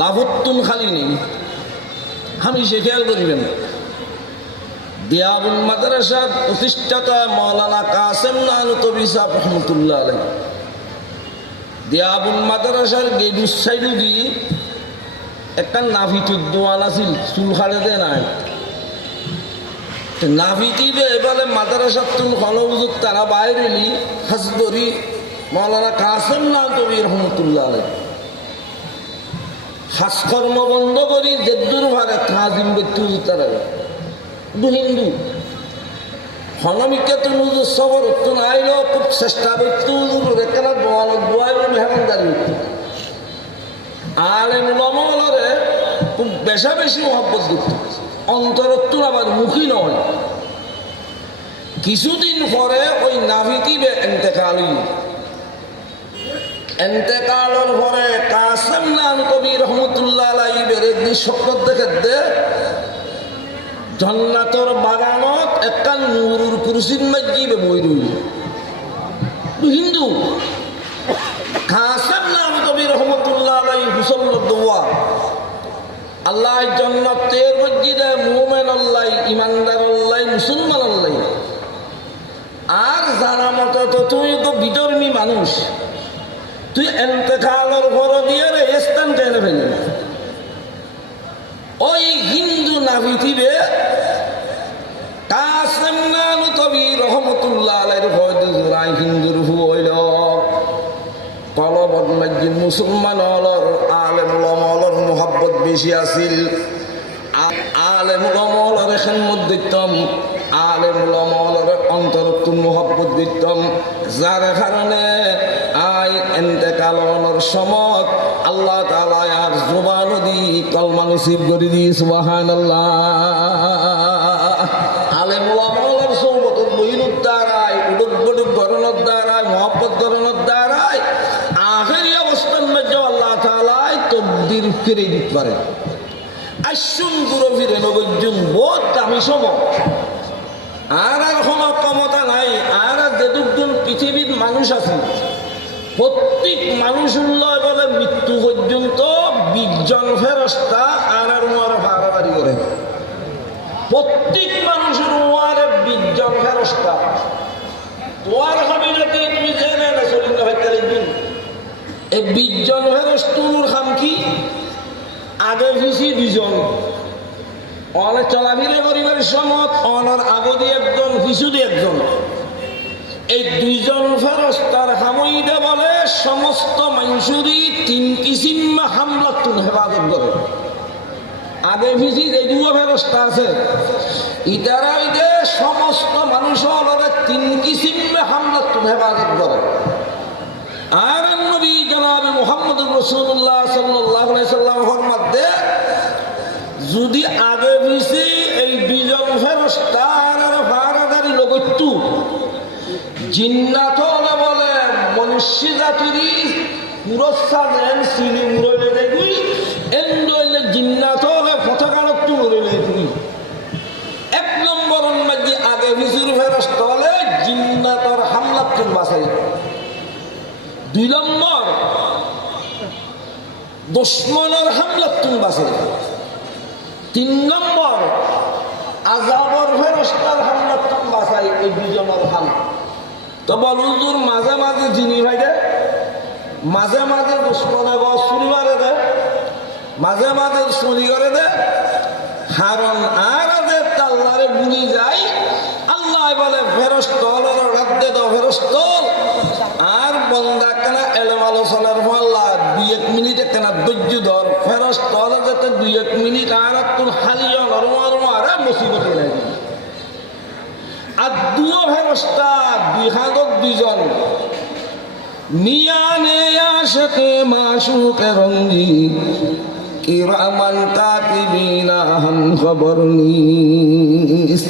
লাভত্তুন খালি নেই। আমি সে খেয়াল করিবেন দেওবন্দ মাদ্রাসার প্রতিষ্ঠাতা মাওলানা কাসেম নানুতবি সাহেব রহমতুল্লাহ আলাইহি দেওবন্দ মাদ্রাসার গেডুর সাইডু দিয়ে একটা নাভিতুর দোয়ান আছিল চুল খাড়ে দে নাই নাভিটিবে এবারে মাদ্রাসার তুন হলউজুর তারা বাইরেলি হাসদরি মাওলানা কাসেম নানুতবি রহমতুল্লাহ আলাইহি হাসকর্ম বন্ধ করি জেদ্দুর ভারে তাজিম ব্যক্তি তারা হিন্দু হনমিকা তুন সবর তুন আইল খুব চেষ্টা ব্যক্তি রেখানা দোয়ালত দোয়াইল মেহমানদারি আলেম উলামারে খুব বেশা বেশি মহব্বত দিত অন্তরত্তুন আবার মুখী নয়। কিছুদিন পরে ওই নাভিটিবে এন্তেকালি এন্তেকালের পরে কাসেম নানুতবি রহমতুল্লাহ আলাইহি বেরেদি স্বপ্ন দেখে দে জান্নাতের বাগানত একটা নূরুর কুরসির মধ্যে বই রইল হিন্দু কাসেম নানুতবি রহমতুল্লাহ আলাইহি হুসল দোয়া আল্লাহ জান্নাতের মধ্যে দেয় মুমিন আল্লাহ ইমানদার আল্লাহ মুসলমান আল্লাহ। আর যারা মতো তো তুই তো বিধর্মী মানুষ তুই এন্তেকালের পরে দিয়ে রে স্থান টেনে ফেলি ওই হিন্দু নাভিটিবে কাসেম নানুতবি রহমতুল্লাহ আলাইহির হয়তো জোড়াই হিন্দুর হইল কলবত মসজিদ মুসলমান হলর আলেম উলামার মোহাব্বত বেশি আছিল। আলেম উলামার এখান মধ্যে আলেম উলামার অন্তরত্তুন মোহাব্বত দিতাম যার কারণে আই এন্তেকালের সময় আল্লাহ তাআলা আর জবান দি কলমা নসিব করে দি সুবহানাল্লাহ। আলেম উলামার সোহবতের বহিরুর দ্বারাই উডুক বডুক গরনের দ্বারাই মোহাব্বত গরনের দ্বারাই আখেরি অবস্থান মধ্যে আল্লাহ তাআলা তকদির ফিরে দিতে পারে। আইসুন গুরু ফিরে নবজন বহুত দামি সময় আর কোনো ক্ষমতা নাই। আর যেটুকজন পৃথিবীর মানুষ আছে প্রত্যেক মানুষ উল্লয় বলে মৃত্যু পর্যন্ত 20 জন ফেরেশতা আর ভাড়াবাড়ি করে প্রত্যেক মানুষের উয়ারে 20 জন ফেরেশতা তোয়ার কবিরতে তুমি জেনে না চলিন ভাইতার দিন এই 20 জন ফেরেশতার কাম কি আগে ভিসি 2 জন অনেক চলাফিরে করিবার সময় অনার আগদি একজন পিছুদি একজন এই 2 জন ফেরেশতার হামইদে বলে সমস্ত মানুষেরই 3 কিসিম হামলাতুন হেফাজত করে। আগে পিছি যে 2 ফেরেশতা আছে ইতারা ইদে সমস্ত মানুষের 3 কিসিম হামলাতুন হেফাজত করে। আর নবী জনাব মুহাম্মদুর রাসূলুল্লাহ সাল্লাল্লাহু আলাইহি সাল্লাম ফরমাতে যদি আগে পিছি এই 2 জন ফেরেশতা আর ভাড়াদারি লগত্তু জিন্নাত বলে মনুষ্য জাতিরই পুরস্কার দেন সিলি মুরলে দেখুই এন্ডলে জিন্নাত পতাকারত্তু মুরলে দেখুই 1 নম্বরের মধ্যে আগে পিছুর ফেরেশতা বলে জিন্নাতর হামলাতুন বাঁচাই। 2 নম্বর দুশমনের হামলাতুন বাঁচাই। 3 নম্বর আযাবর ফেরেশতার হামলাতুন বাঁচাই। এই 2 জনের হাম তো বলুদুর মাঝে মাঝে জিনি ভাই দে মাঝে মাঝে দুশ্মনে গছ চুরি মারে দে মাঝে মাঝে চুরি করে দে হারন আর আল্লাহরে বুঝি যায় আল্লাহ বলে ফেরেশতার রাদ্দে দাও ফেরেশতা আর বন্দা কেনা এলেম আলোচনার আল্লাহ 2-1 মিনিট কেনা ধৈর্য ধর ফেরেশতা যাতে 2-1 মিনিট আর তোর হালিয়া নরমারে মুসিবত লাগে। আর 2 ফেরেশতা 2 হাজার 2 জন মিয়ানে আশকে মাশুকে রঙ্গি কিরামান কাতিবিনা হাম খবর নিস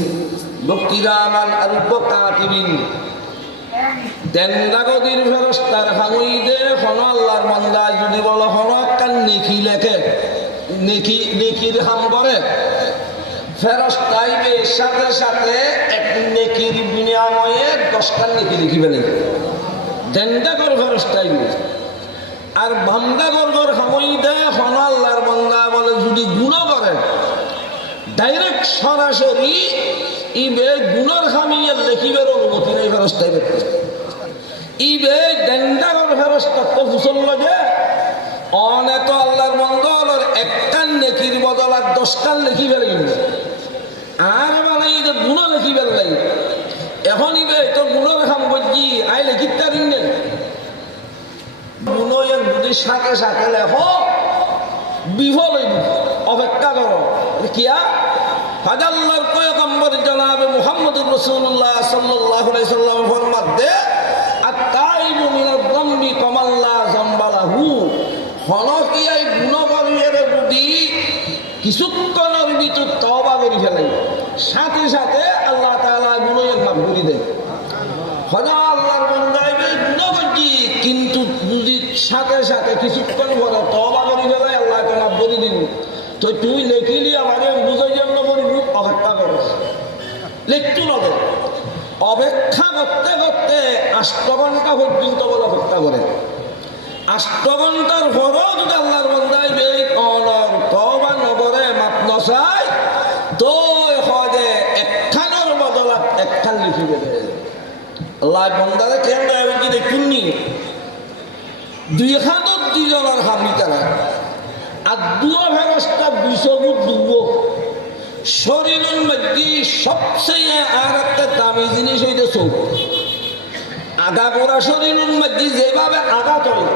কিরামান আরব কাতিবিন তেন্দাগদির ফেরেশতার হামইদে কোন আল্লাহর বান্দা যদি বলো কোন একটা নেকি লেখে নেকির হাম করে ফেরেশতাইবে সাথে সাথে এক নেকির বিনিময়ে 10টা নেকি লিখিবে না দেন্দাগর ফেরেশতাইবে আর বান্দাগর হামইদে কোন আল্লাহ সরাসরি ইবে গুণর খামিয়ার লেখিবের অনুমতি নেই ফেরস্তাই ব্যক্তি ইবে ডেন্ডাগর ফেরস্তাতে ফুসল লাগে অনেক আল্লাহর মঙ্গলের একটান নেকির বদলার 10টান লেখি ফেলে আর মানে এই যে গুণ লেখি ফেললাই এখন ইবে তো গুণের খাম করছি আই লেখি তারিন নেই গুণের যদি সাথে সাথে লেখো বিফল অপেক্ষা করো কিয়া আল্লাহর পয়গম্বর জনাবে মুহাম্মদুর রাসূলুল্লাহ সাল্লাল্লাহু আলাইহি সাল্লাম ফরমাতে আত-তাইবু মিনাল যামবি কামাল্লা যামবালাহু হনকিয়াই গুণকর্মের যদি কিছুক্ষণের ভিতর তওবা করে ফেলে সাথে সাথে আল্লাহ তাআলা গুণের মাফ করে দেয় হযা আল্লাহর বান্দাকে গুণ করছি কিন্তু যদি সাথে সাথে কিছুক্ষণ পরে তওবা করে ফেলে আল্লাহ তাআলা মাফ করে দিন তো তুই লেখিলি আমাকে বুঝাই জন্য বলবি অপেক্ষা করো লিখতু নবে অপেক্ষা করতে করতে 8 ঘন্টা পর্যন্ত বলে অপেক্ষা করে 8 ঘন্টার পরও যদি আল্লাহর বান্দায় বেই কলর তওবা নগরে মাপ নসাই তো হদে একখানের বদলা একখান লিখি দেবে আল্লাহ বান্দারে কেন দেয় কি দেখুননি দুই খানত দুইজনের হামি তারা আর দুয়া ফেরস্তা 200 গুণ দুব শরীরের মধ্যে সবচেয়ে আর একটা দামি জিনিস হইতে চোখ আগা করা শরীরের মধ্যে যেভাবে আঘাত হয়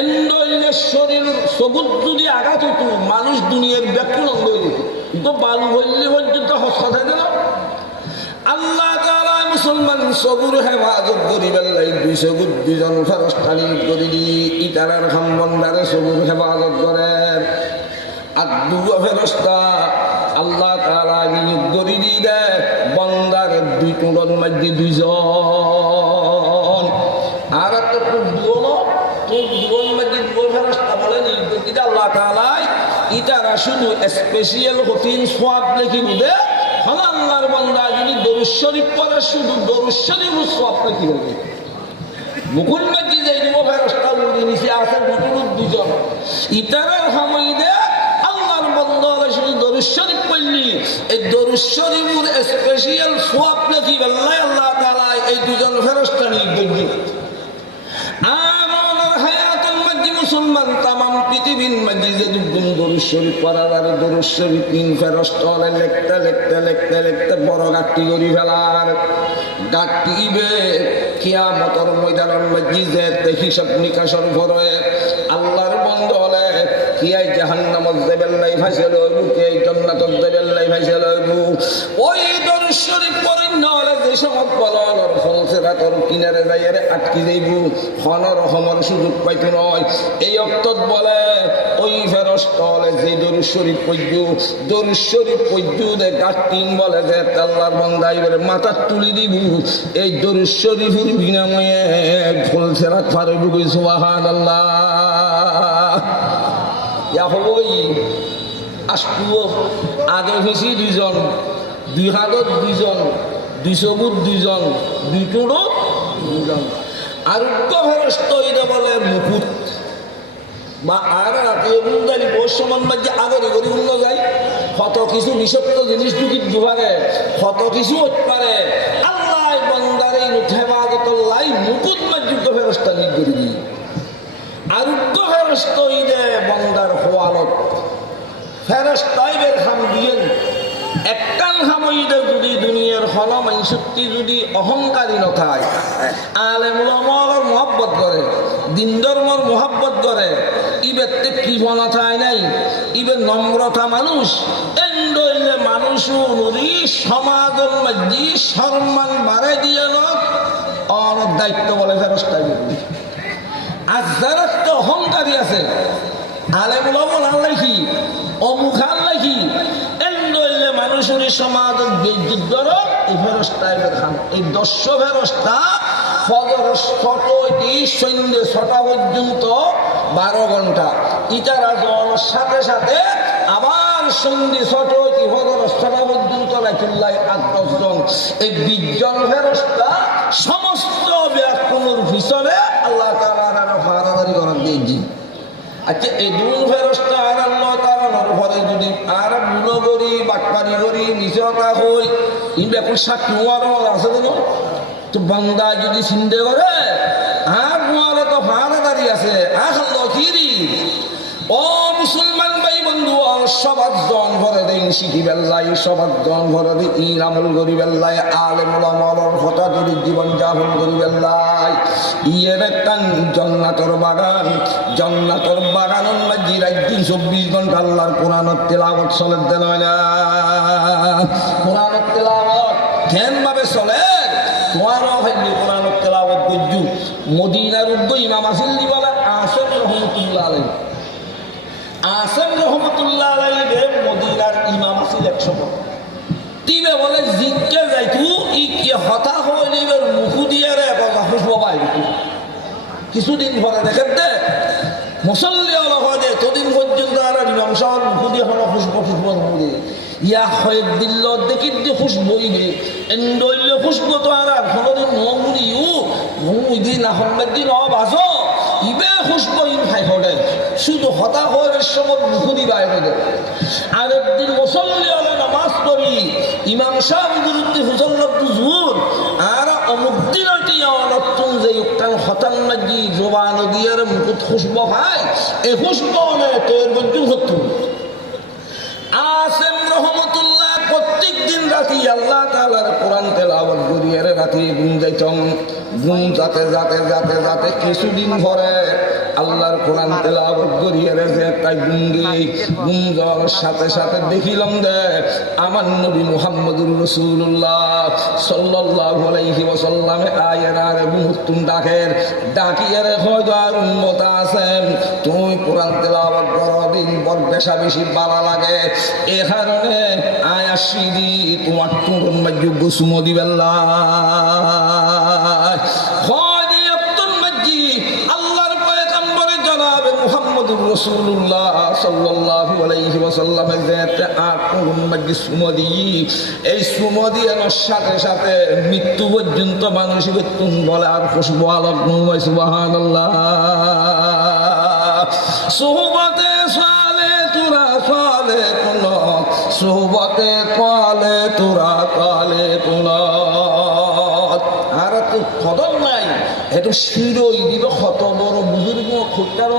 এন্ডলের শরীর সবুজ যদি আঘাত হইতো মানুষ দুনিয়ার ব্যাকুল অঙ্গ হইত তো বালু হইলে পর্যন্ত হসপাতাল দিল আল্লাহ তাআলা মুসলমান সবুর হেফাজত করিবেন লাই 200 গুণ দুজন ফেরেশতা করে দি ইতারার সম্বন্ধারে সবুর হেফাজত করেন আর দুয়া ফেরেশতা আল্লাহ তাআলা নিয়োগ করে দি দে বান্দার দুই কোণের মধ্যে দুইজন আর একটা দুনো দুজন মধ্যে দুই ফেরেশতা বলে নিয়োগ করে দি আল্লাহ তাআলা ইতারা শুধু স্পেশাল কঠিন সওয়াব লিখি দে হল আল্লাহর বান্দা যদি দরুদ শরীফ পড়ে শুধু দরুদ শরীফ সওয়াব লিখি দেবে মুকুল মধ্যে যে দিব ফেরেশতা উড়ে নিচে আছে দুজন ইতারার হামাইদে আল্লাহর বান্দা শুধু দরুদ শরীফ পড়লি এই দরুদ শরীফের স্পেশাল সওয়াব লিখি আল্লাহ তাআলা এই দুজন ফেরেশতা নিয়োগ করবে আর ওনার হায়াতের মধ্যে মুসলমান তামাম পৃথিবীর মধ্যে যে দুগুণ দরুদ শরীফ পড়ার আর দরুদ শরীফ 3 ফেরেশতা লিখতে বড় গাঁটটি করে ফেলার গাঁটটিবে কিয়ামতের ময়দানের মধ্যে যে হিসাব নিকাশের পরে আল্লাহর বন্ধ হলে কিয়াই জাহান্নামত যাবেন নাই ভাসে লইব কিয়াই জান্নাতত যাবেন নাই ভাসে লইব ওই দরুদ শরীফ পড়ে নলে যে সমত বলর ফলসেরাতর কিনারে যাইরে আটকি যাইব হনর হমর সুযোগ পাইতো নয় এই অক্তত বলে ওই ফেরেশতা হলে যে দরুদ শরীফ পড়্যু দে গাঁটটিন বলে যে আল্লাহর বান্দা এবারে মাথা তুলি দিব এই দরুদ শরীফের বিনাময়ে ফলসেরাত পারব কই সুবহানাল্লাহ ইয়া হবই আসবো আগে বেশি দুইজন দুই হাতত দুইজন 200 গুণ দুইজন দুই টুড়ো দুইজন আরোগ্য ফেরেশতা এটা বলে মুকুট বা আর রাতে বুন্দারি বর্ষমান মাঝে আগরে গরি উন্ন যায় কত কিছু নিষিদ্ধ জিনিস ঢুকি দুবারে কত কিছু হতে পারে আল্লাহ বান্দারে হেফাজতর লাই মুকুট মাযুক্ত ফেরেশতা নিয়োগ করে দিই আরোগ্য ফেরেশতা ইদে বান্দার হওয়ালত ফেরেশতাই বের হাম দিয়েন একটান হামইদে যদি দুনিয়ার হলমাই সত্যি যদি অহংকারী নথায় আলেম ওলামার মহব্বত করে দিন ধর্মর মহব্বত করে ইবেতে কৃপণা থায় নাই ইবে নম্রতা মানুষ এন্ডইলে মানুষ নুরি সমাজের মধ্যে সম্মান বাড়াই দিয়ে অনেক দায়িত্ব বলে ফেরস্তা আর যারা তো অহংকারী আছে আলেম ওলামা লেখি অমুখান লেখি মানুষের সমাজ বিদ্যুৎ এই ফেরস্তায় খান এই 10 ফেরস্তা ফজর 6 সন্ধ্যে 6টা পর্যন্ত 12 ঘন্টা ইতারা যাওয়ার সাথে সাথে আবার সন্ধ্যে 6 হইতে ফজর 6টা পর্যন্ত রাখুল্লাহ 8-10 জন এই 20 জন ফেরস্তা সমস্ত ব্যাকুলের ভিতরে আল্লাহ তাআলার ফারাদারি করার দিয়েছি আচ্ছা এই দুই ফেরস্তা আর আল্লাহ তাআলা বানানোর পরে যদি আর গুলো করি বাটপারি করি নিচতা হই কিন্তু এখন সাত নোয়ার আছে কেন তো বান্দা যদি চিন্তা করে আর নোয়ারে তো ভাড়া দাঁড়িয়ে আছে আখাল্লো কিরি ও মুসলমান ভাই বন্ধু সবার জন ভরে দেন শিখি বেল্লাই সবার জন ভরে দিন ইন আমল করি বেল্লাই আলেম ওলামার কথা যদি জীবন যাপন করি বেল্লাই ইয়ের একটা জান্নাতের বাগান মাঝি রাত দিন 24 ঘন্টা আল্লাহর কোরআনের তেলাওয়াত চলে দেন না কোরআনের তেলাওয়াত কেন ভাবে চলে তোমারও হয়নি কোরআনের তেলাওয়াত বুঝু মদিনার উদ্য ইমাম আসিল দিবালা আসেন রহমতুল্লাহ আলাইহি আসেম রহমতুল্লাহ আলাইহি মদিনার ইমাম আছিল 100 তিবে বলে জিজ্ঞে যাই তু ই কি হতা হইলে এবার মুখু দিয়ে রে কথা খুশবো পাই কিছুদিন পরে দেখেন দে মুসল্লি হলো হয় এতদিন পর্যন্ত আর ইমাম সাহেব মুখু দিয়ে হলো খুশবো দিয়ে ইয়া হয় দিল্ল দেখি দিয়ে খুশবই গে এন্ডইলে খুশবো তো আর কোনোদিন নমুরিও দিন আহমেদ দিন বাজো ইবে খুশবো ইন খাই হলে শুধু হতা হয়ে সময় মুখুদি বাইরে আরেকদিন মুসল্লি হলে নামাজ পড়ি ইমাম সাহেব বিরুদ্ধে হুজল্লত জুর আর অমুক দিনটি নতুন যে উত্তান হতান মাজি জবান দিয়ে মুকুত খুশবো খায় এই খুশবো নেই তো এর মধ্যে হতো আসেম রহমতুল্লাহ প্রত্যেক দিন রাতি আল্লাহ তাআলার কোরআন তেলাওয়াত করিয়ে রাতি ঘুম যাইতাম ঘুম যাতে কিছুদিন পরে আল্লাহর কোরআন তেলাওয়াত করিয়ে রেখে তাই ঘুম যাওয়ার সাথে সাথে দেখিলাম দে আমার নবী মুহাম্মদুর রাসূলুল্লাহ সাল্লাল্লাহু আলাইহি ওয়াসাল্লাম আয়ারে মুহতুম ডাকিয়ে রে হয়তো আর উম্মত আছেন তুমি কোরআন তেলাওয়াত করো দিন পর বেশি ভালো লাগে এ কারণে আয়াসিদি তোমার টুরন যোগ্য সুমো দিবেল্লা আল্লাহর পয়গম্বর জনাব মুহাম্মদুর রাসূলুল্লাহ সাল্লাল্লাহু আলাইহি ওয়াসাল্লামের যেতে আটুরন মধ্যে সুমো দিই এই সুমো দিয়ে সাথে সাথে মৃত্যু পর্যন্ত মানুষের বেতন বলে আর খুশবু আলোক নয় সুবহানাল্লাহ সুহবতে সালে তোরা সালে কোন সুহবতে কালে তোরা কালে কোন আর তো খদর নাই একটু শিরোই দিব কত বড় বুজুর্গ খুঁটার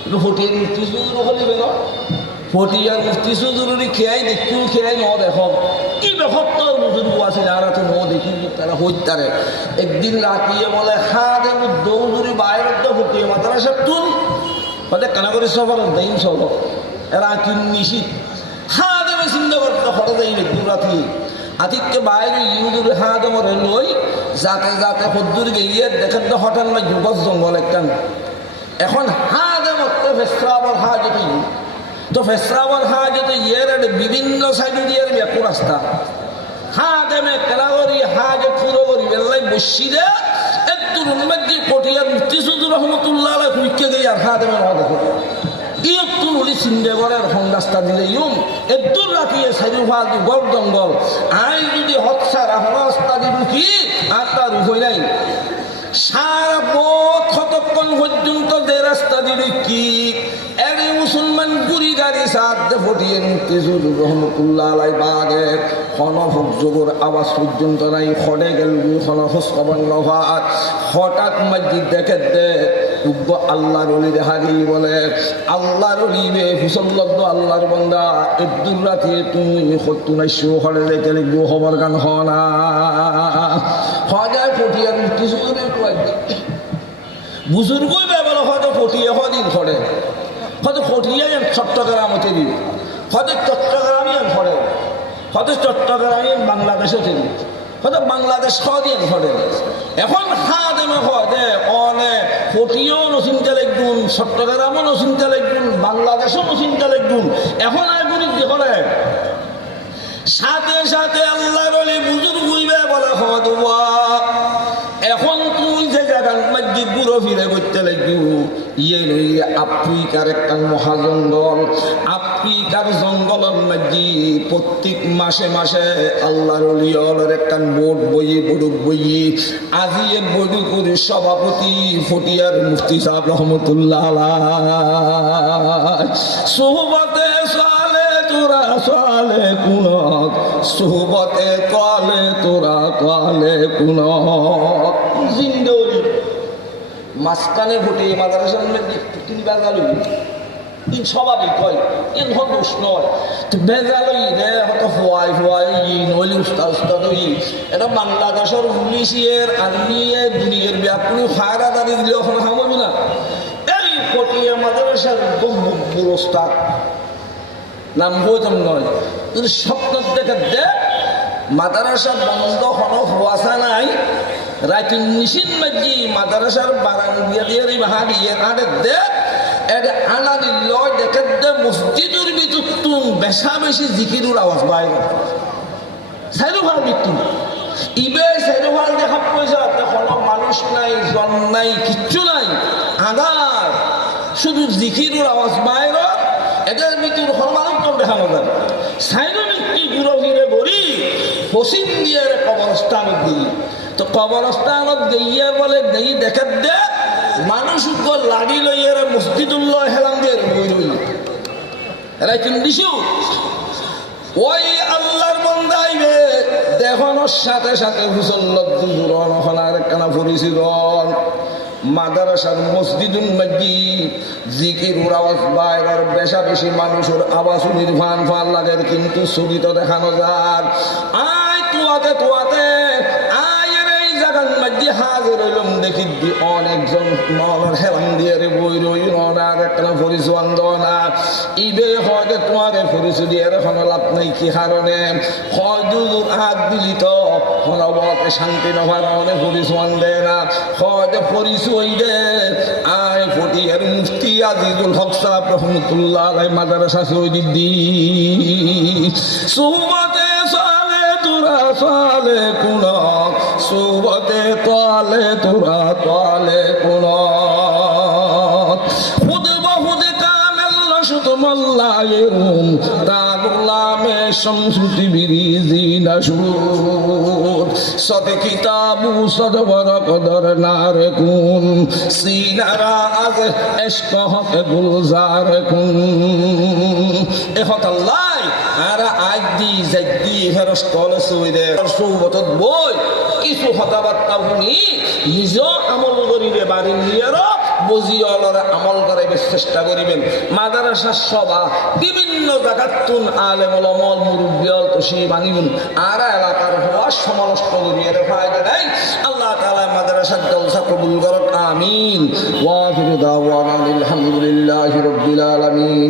একটু ফটিয়ে মুক্তি সুদূর হলিবে না ফটিয়ার মুক্তি সুদূরি খেয়াই দেখিও খেয়াই ন দেখ কি বেহত্তর বুজুর্গ আছে যারা তো ন দেখি তারা হইতারে একদিন রাতিয়ে বলে হাতে দৌড়ি বাইরে ফটিয়ে মাতারা সব তুল হতে কানা করে সবার দেন সব এরা কি নিশিত হাতে চিন্তা করতে হঠাৎ যাই একদিন রাতি আতিককে বাইরে ইউদুর হাত মরে লই যাতে হদ্দুর গিয়ে দেখেন তো হঠাৎ না যুবক জঙ্গল একটা এখন হাতে মরতে ফেসরাবর হাজতে তো ফেসরাবর হাজতে ইয়ের বিভিন্ন সাইডে দিয়ে একু রাস্তা হাতে মে কেনা করি হাজে পুরো করি বেল্লাই বসি দে একটু রুমের পটিয়ার মুক্তি সুদুর রহমতুল্লাহ হুইকে গিয়ে আর হাতে মে দেখো ইয়ত্তু নলি চিন্তা করে এখন রাস্তা দিলে ইউম একদূর রাখিয়ে চারিওফাল গল জঙ্গল আই যদি হৎসার রাস্তা দিব কি আর তার উভয় নাই সারা কতক্ষণ পর্যন্ত যে রাস্তা দিলে কি এরে মুসলমান গুড়ি গাড়ি সাথ ফটিয়ে মুক্তিজুর রহমতুল্লাহ আলাই বাগের খনফক যুগর আওয়াজ পর্যন্ত নাই খড়ে গেল খনফস কবন নভাত হঠাৎ মসজিদ দেখে দে আল্লাহর অলি দেখা গেলি বলে আল্লাহর অলিবে হুসল্লব্দ আল্লাহর বন্দা একদুর রাতে তুমি সত্তু নাইশো হরে রেখে লিখবো খবর গান হনা হজায় ফটিয়ার মুক্তিজুর বুজুর্গই ব্যবহার হয়তো ফটিয়ে হদিন ফড়ে হয়তো ফটিয়ে চট্টগ্রামতে দিবে হয়তো চট্টগ্রামই ফড়ে হয়তো চট্টগ্রামে বাংলাদেশও দিবে হয়তো বাংলাদেশ হদিন ফড়ে এখন হাদেমে হয় দে অনে ফটিয়েও নচিন্তা লিখুন চট্টগ্রামও নচিন্তা লিখুন বাংলাদেশও নচিন্তা লিখুন এখন আগুনি কি করে সাথে সাথে আল্লাহর ওলি বুজুর্গই বলে হদুয়া এখন তুই যে জায়গার মধ্যে ঘুরো ফিরে করতে লাগবি ইয়ে নইলে আফ্রিকার একটা মহাজঙ্গল, আফ্রিকার জঙ্গলের মাঝে প্রত্যেক মাসে মাসে আল্লাহর ওলিয়ার একটা বোর্ড বইয়ে বড়ুক বইয়ে আজিয়ে বড়ুকুর সভাপতি ফটিয়ার মুফতি সাহেব রহমতুল্লাহ আলাইহি সোহবতে সালে তোরা সালে কুনত, সোহবতে কালে তোরা কালে কুনত। জিন্দৌলি মাঝখানে ভোটে মাদ্রাসার মধ্যে তিনি বেজালই ইন স্বাভাবিক হয়, ইন হল দোষ নয়। তো বেজালই রে হয়তো ফোয়াই ফোয়াই নইলে উস্তাদ উস্তাদ এটা বাংলাদেশের পুলিশের আর্মিয়ে দুনিয়ার ব্যাপুরি ফায়রাদারি দিলে ওখানে খামাবি না। এই ফটিয়ে মাদ্রাসার বড় উস্তাদ নাম বোঝাম নয়, যদি স্বপ্ন দেখে দে মাদ্রাসা বন্ধ হনো হওয়াশা নাই, রাইতিন নিশিন মাঝি মাদ্রাসার বারান দিয়ে দিয়ে হারিয়ে আড়ে দে এটা আনা দিল দেখে দে মসজিদের ভিতর তুম বেশা বেশি জিকিরুর আওয়াজ বাইরে সাইরো ভাল মৃত্যু ইবে সাইরো ভাল দেখা পয়সা কোনো মানুষ নাই, জন নাই, কিচ্ছু নাই, আধার শুধু জিকিরুর আওয়াজ বাইরে এটার মৃত্যুর হরমানক তো দেখানো যায়। সাইরো মৃত্যু গুরু ফিরে বলি পশ্চিম দিয়ে কবরস্থান দিই, তো কবরস্থানত গিয়ে বলে গিয়ে দেখা দে মানুষ লাড়ি লইয়ার মসজিদুল্লাহ হেলাম দিয়ে রই রই এরাই চিন্দিছু ওই আল্লাহর বন্দাইবে দেখানোর সাথে সাথে হুসল্লত দুজুরন হলার কানা পরিচিরন মাদ্রাসার মসজিদুল মসজিদ জিকির আওয়াজ বাইরের বেশা বেশি মানুষের আওয়াজ নির্ভান ফান লাগে, কিন্তু ছবি তো দেখানো যাক আয় তোয়াতে তোয়াতে হাজির হইলাম দেখি অনেকজন নর হেলান দিয়ে রে বই রই নর একটা পরিচয় না ইবে হয়তো তোমার পরিচয় দিয়ে এখন লাভ নাই, কি কারণে হয়তো হাত দিলি তো হনবকে শান্তি নভার অনেক পরিচয় দেয় না, হয়তো পরিচয় দে আয় ফটিয়ার মুফতি আজিজুল হক সাহেব রহমতুল্লাহ আলাইহি মাদ্রাসা শহীদ দি সুহবতে সালে তোরা সালে কুনক, সুহবতে তালে তোরা তালে কুনক, খুদ বহুদ কামেল শুধু মল্লায়েরুম তাগুলামে শামসুতি বিরিজি নাশুর সদ কিতাবু সদ বরকদর নারে কুন সিনারা আজ ইশক হক গুলজার কুন। এ হক আল্লাহ আর আইদি জাইদি ফেরশ কলে সুইদে সুবতত বই কিছু কথাবার্তা শুনি নিজ আমল করিবে বাড়ি নিয়ে বজিয়লরে আমল করাইবে চেষ্টা করিবেন। মাদ্রাসার সভা বিভিন্ন জায়গাতুন আলেম ওলামা মুরব্বিয়াল তশরিফ আনিবেন আর এলাকার হওয়া সমালোচনা করিয়ে ফায়দা নাই। আল্লাহ তাআলা মাদ্রাসার জলসা কবুল করুন, আমিন। ওয়া আখিরু দাওয়ানা আলহামদুলিল্লাহি রাব্বিল আলামিন।